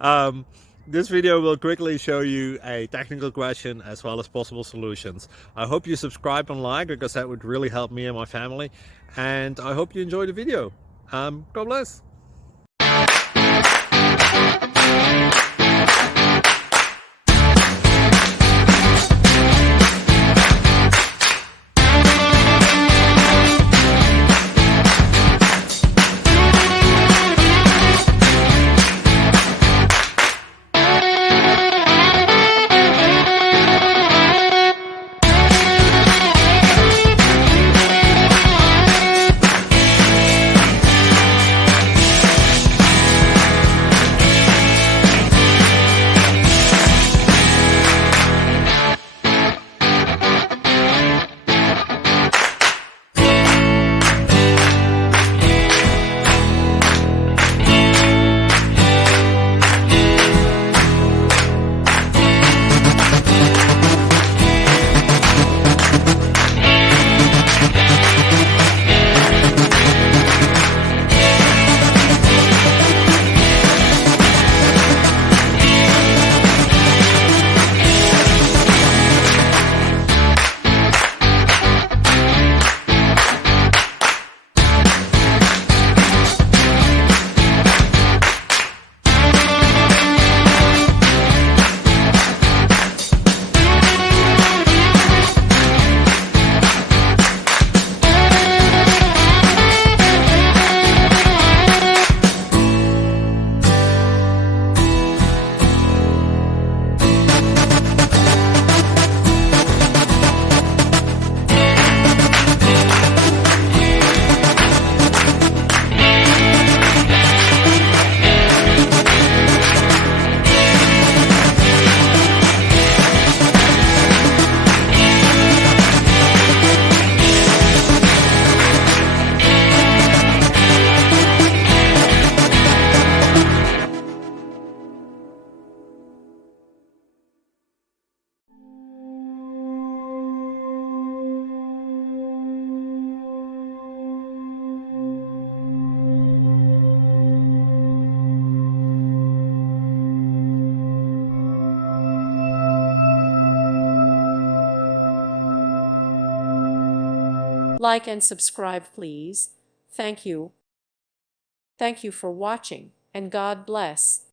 um, this video will quickly show you a technical question as well as possible solutions. I hope you subscribe and like because that would really help me and my family. And I hope you enjoy the video. God bless. Like and subscribe, please. Thank you. Thank you for watching, and God bless.